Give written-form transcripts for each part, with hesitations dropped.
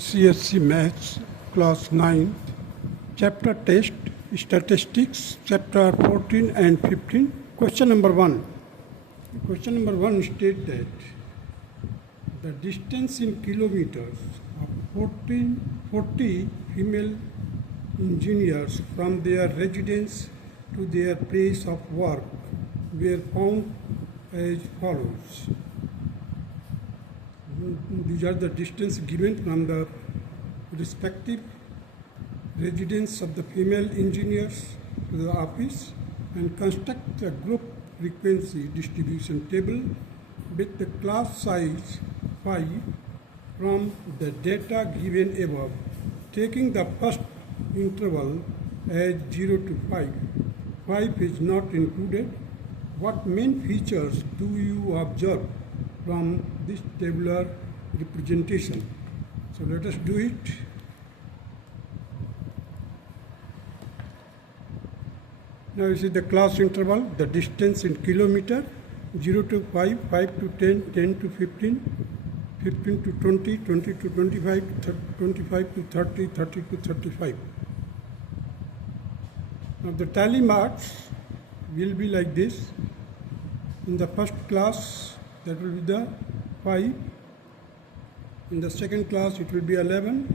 ICSE Maths, Class 9, Chapter Test, Statistics, Chapter 14 and 15. Question number 1. Question number 1 states that the distance in kilometers of 40 female engineers from their residence to their place of work were found as follows. These are the distance given from the respective residence of the female engineers to the office, and construct a group frequency distribution table with the class size 5 from the data given above, taking the first interval as 0 to 5. 5 is not included. What main features do you observe from this tabular representation? So let us do it. Now you see the class interval, the distance in kilometer, 0 to 5, 5 to 10, 10 to 15, 15 to 20, 20 to 25, 25 to 30, 30 to 35. Now the tally marks will be like this. In the first class, that will be the 5. In the second class, it will be 11.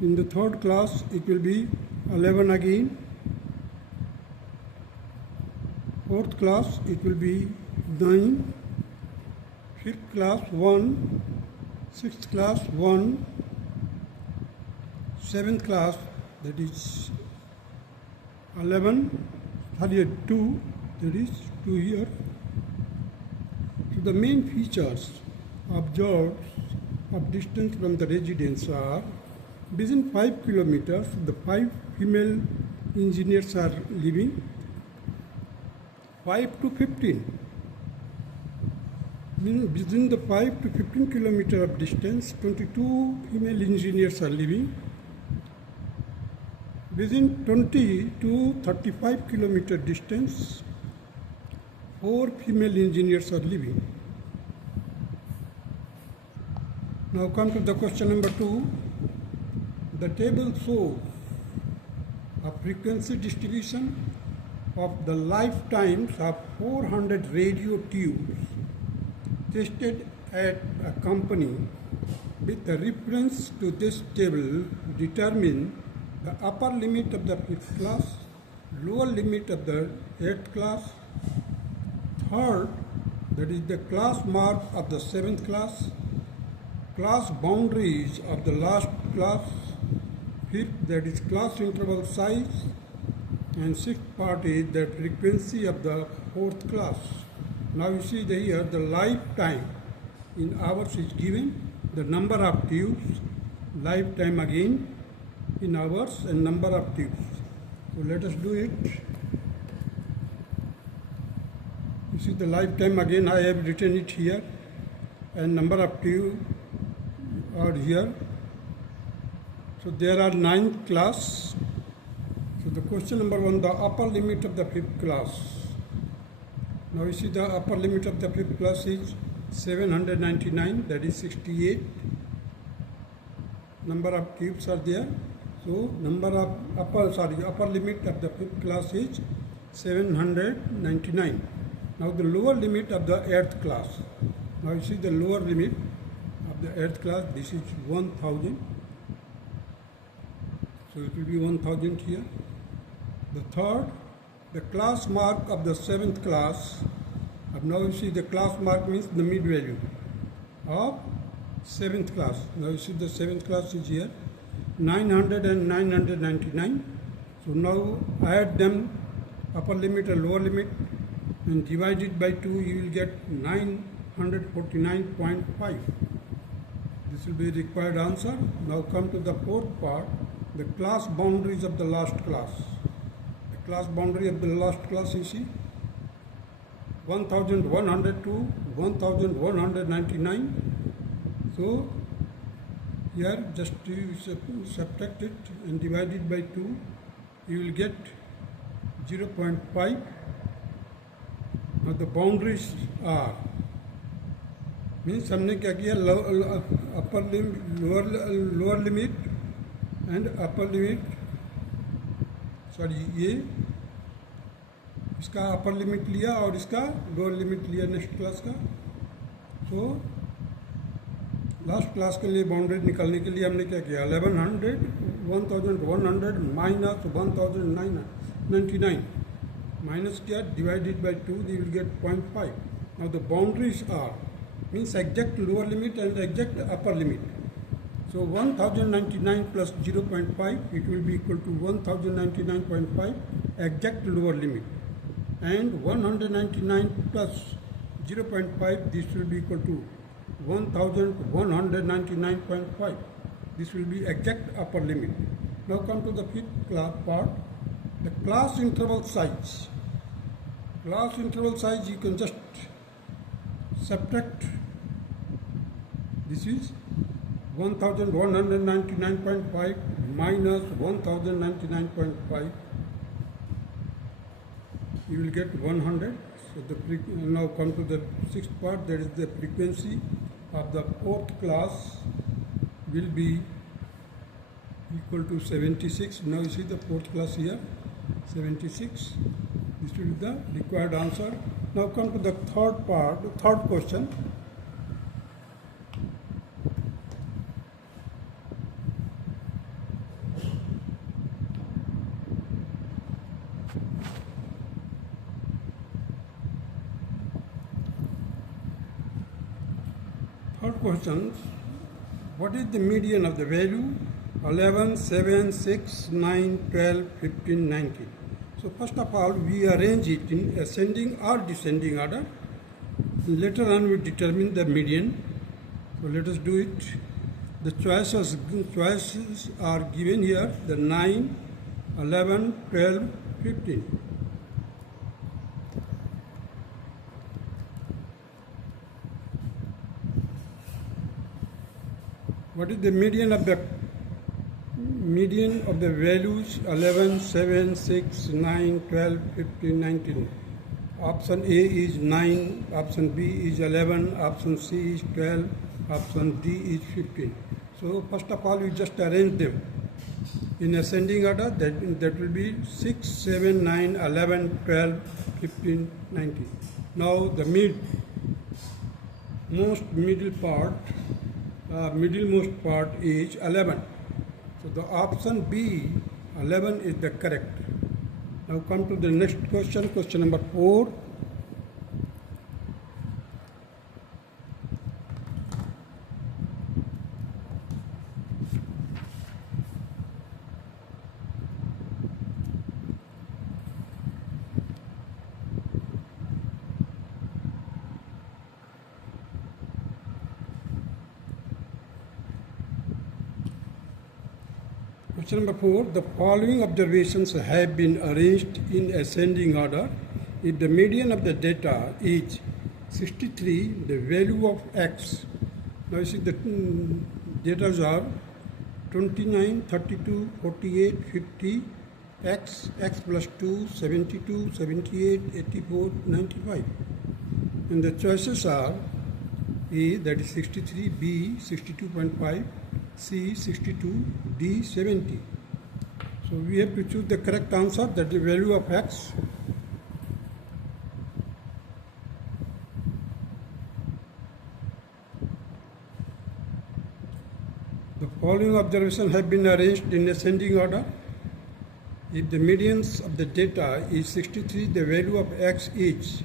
In the third class, it will be 11 again. Fourth class, it will be 9. Fifth class, 1. Sixth class, 1. Seventh class, that is 11. 2, that is 2 here. So the main features observed of distance from the residence are: within 5 kilometers, the 5 female engineers are living. 5 to 15. Within the 5 to 15 kilometer of distance, 22 female engineers are living. Within 20 to 35 kilometer distance, 4 female engineers are living. Now come to the question number 2. The table shows a frequency distribution of the lifetimes of 400 radio tubes tested at a company. With a reference to this table, determine the upper limit of the 5th class, lower limit of the 8th class, third, that is the class mark of the 7th class, class boundaries of the last class, fifth, that is class interval size, and sixth part is the frequency of the 4th class. Now you see here the lifetime in hours is given, the number of tubes, lifetime again in hours, and number of tubes. So let us do it. You see the lifetime again, I have written it here, and number of tubes are here. So there are 9 class. So the question number 1, the upper limit of the 5th class. Now you see the upper limit of the 5th class is 799, that is 68. Number of tubes are there. So number of upper limit of the 5th class is 799. Now the lower limit of the 8th class. Now you see the lower limit of the 8th class, this is 1000. So it will be 1000 here. The third, the class mark of the 7th class. Now you see the class mark means the mid value of 7th class. Now you see the 7th class is here, 900 and 999. So now add them, upper limit and lower limit, and divide it by 2, you will get 949.5. This will be required answer. Now come to the fourth part, the class boundaries of the last class. The class boundary of the last class you see 1100 to 1199. So here just you subtract it and divide it by 2, you will get 0.5. Now the boundaries are, means हमने क्या किया upper limit, lower limit and upper limit, ये इसका upper limit लिया और इसका lower limit लिया next class का। तो लास्ट क्लास के लिए बाउंड्री निकालने के लिए हमने क्या किया, 1100 माइनस 1999 माइनस किया, divided by 2, we will get 0.5. Now the boundaries are means exact lower limit and exact upper limit. So 1099 plus 0.5, it will be equal to 1099.5 exact lower limit, and 199 plus 0.5, this will be equal to 1199.5. This will be exact upper limit. Now come to the fifth class part, the class interval size. Class interval size, you can just subtract, this is 1199.5 minus 1099.5, you will get 100. So now come to the sixth part, that is the frequency of the fourth class will be equal to 76. Now you see the fourth class here, 76. This will be the required answer. Now come to the third part, the third question. Third question, what is the median of the value 11, 7, 6, 9, 12, 15, 19? So first of all, we arrange it in ascending or descending order. Later on, we determine the median. So let us do it. The choices are given here, the 9, 11, 12, 15. What is the median of the values 11, 7, 6, 9, 12, 15, 19? Option A is 9, option B is 11, option C is 12, option D is 15. So first of all, we just arrange them in ascending order. That will be 6, 7, 9, 11, 12, 15, 19. Now the middlemost part is 11. So the option B, 11, is the correct. Now come to the next question, question number 4. Question number 4, the following observations have been arranged in ascending order. If the median of the data is 63, the value of x, now you see the data are 29, 32, 48, 50, x plus 2, 72, 78, 84, 95. And the choices are A, that is 63, B, 62.5, C, 62, D, 70. So we have to choose the correct answer, that is the value of x. The following observations have been arranged in ascending order. If the medians of the data is 63, the value of x is,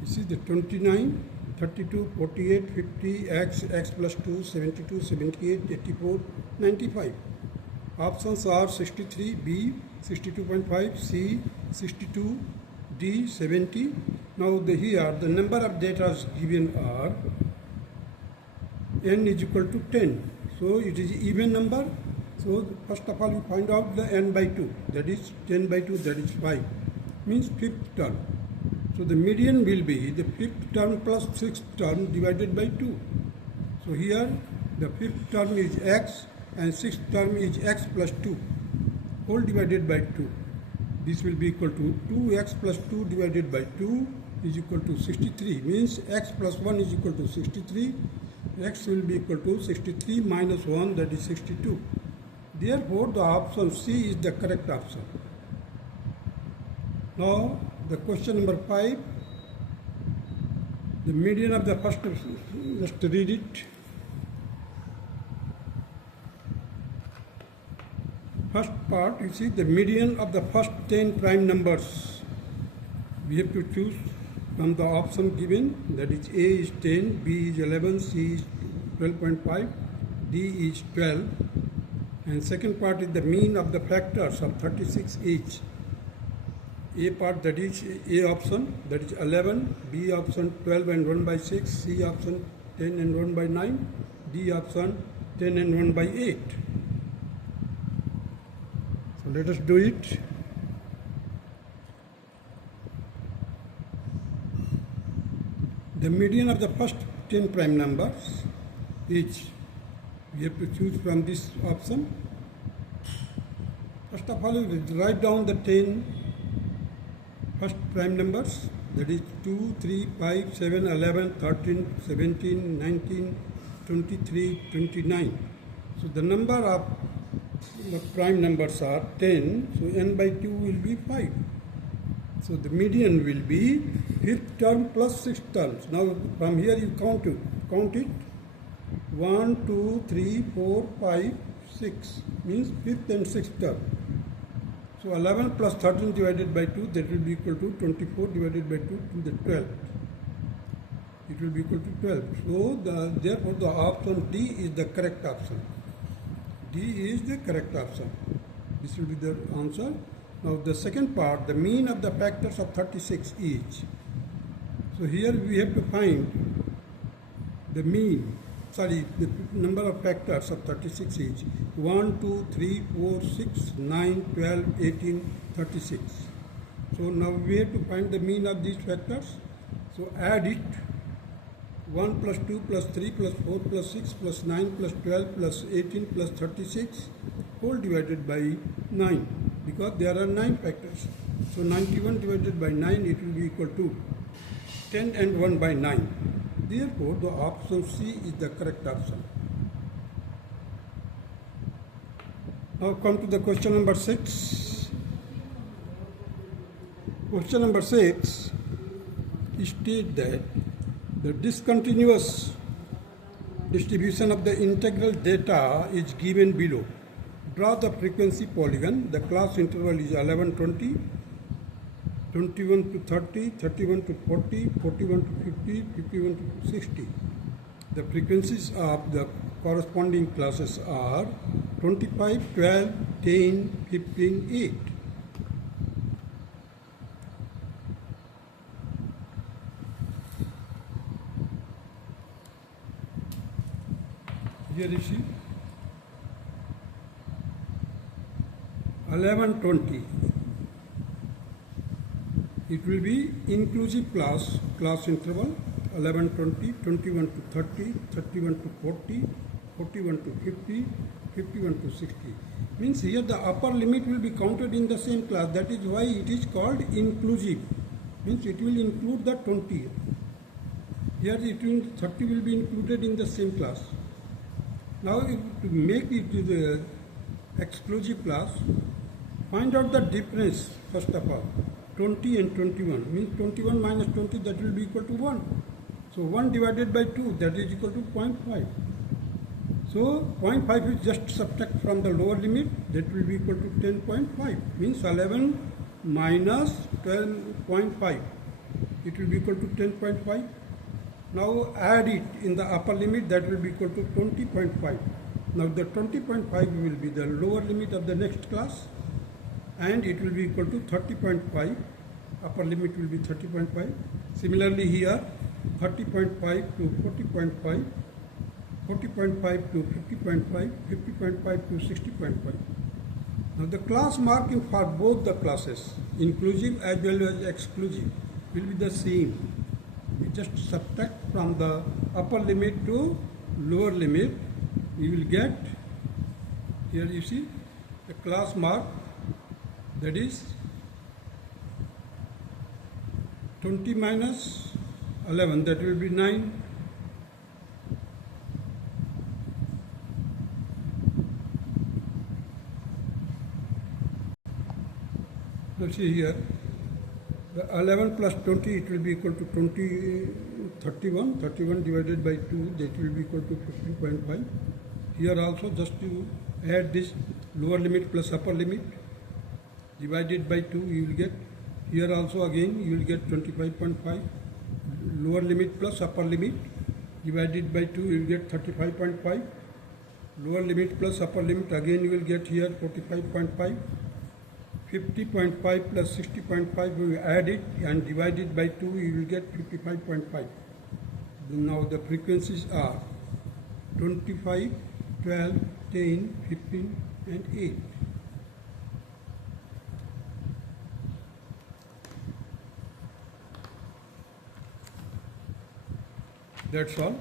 this is the 29, 32, 48, 50, x plus 2, 72, 78, 84, 95. Options are 63, B, 62.5, C, 62, D, 70. Now here the number of data given are n is equal to 10. So it is even number. So first of all, we find out the n by 2. That is 10 by 2, that is 5. Means fifth term. So the median will be the fifth term plus sixth term divided by 2. So here the fifth term is x and sixth term is x plus 2 whole divided by 2. This will be equal to 2x plus 2 divided by 2 is equal to 63. Means x plus 1 is equal to 63. x will be equal to 63 minus 1, that is 62. Therefore, the option C is the correct option. Now, the question number 5, the median of the first, just read it. First part, you see the median of the first 10 prime numbers. We have to choose from the option given, that is A is 10, B is 11, C is 12.5, D is 12. And second part is the mean of the factors of 36 each. A part, that is A option, that is 11, B option 12 and 1 by 6, C option 10 and 1 by 9, D option 10 and 1 by 8. So let us do it. The median of the first 10 prime numbers is, we have to choose from this option. First of all, we write down the 10 first prime numbers, that is 2, 3, 5, 7, 11, 13, 17, 19, 23, 29. So the number of the prime numbers are 10, so n by 2 will be 5. So the median will be fifth term plus sixth terms. Now from here you count it. 1, 2, 3, 4, 5, 6 means fifth and sixth term. So 11 plus 13 divided by 2, that will be equal to 24 divided by 2 to the 12. It will be equal to 12. So therefore the option D is the correct option. D is the correct option. This will be the answer. Now the second part, the mean of the factors of 36 each. So here we have to find the the number of factors of 36 each. 1, 2, 3, 4, 6, 9, 12, 18, 36. So now we have to find the mean of these factors. So add it. 1 plus 2 plus 3 plus 4 plus 6 plus 9 plus 12 plus 18 plus 36 whole divided by 9, because there are 9 factors. So 91 divided by 9, it will be equal to 10 and 1 by 9. Therefore, the option C is the correct option. Now come to the question number 6. Question number 6 states that the discontinuous distribution of the integral data is given below. Draw the frequency polygon. The class interval is 11-20, 21 to 30, 31 to 40, 41 to 50, 51 to 60. The frequencies of the corresponding classes are 25, 12, 10, 15, 8. Here you see 11-20. It will be inclusive class interval 11-20, 21 to 30, 31 to 40, 41 to 50, 51 to 60. Means here the upper limit will be counted in the same class. That is why it is called inclusive. Means it will include the 20. Here 30 will be included in the same class. Now to make it the exclusive class, find out the difference first of all. 20 and 21 means 21 minus 20, that will be equal to 1. So 1 divided by 2, that is equal to 0.5. So 0.5 is just subtract from the lower limit, that will be equal to 10.5. Means 11 minus 12.5, it will be equal to 10.5. Now add it in the upper limit, that will be equal to 20.5. Now the 20.5 will be the lower limit of the next class, and it will be equal to 30.5. Upper limit will be 30.5. Similarly here 30.5 to 40.5, 40.5 to 50.5, 50.5 to 60.5. Now the class marking for both the classes, inclusive as well as exclusive, will be the same. We just subtract from the upper limit to lower limit. You will get, here you see the class mark, that is 20 minus 11, that will be 9. Let's see here. The 11 plus 20, it will be equal to 20, 31. 31 divided by 2, that will be equal to 15.5. Here also just to add this lower limit plus upper limit divided by 2, you will get. Here also again you will get 25.5. Lower limit plus upper limit divided by 2, you will get 35.5. Lower limit plus upper limit, again you will get here 45.5. 50.5 plus 60.5, we add it and divide it by 2, you will get 55.5. Now the frequencies are 25, 12, 10, 15 and 8. That's all.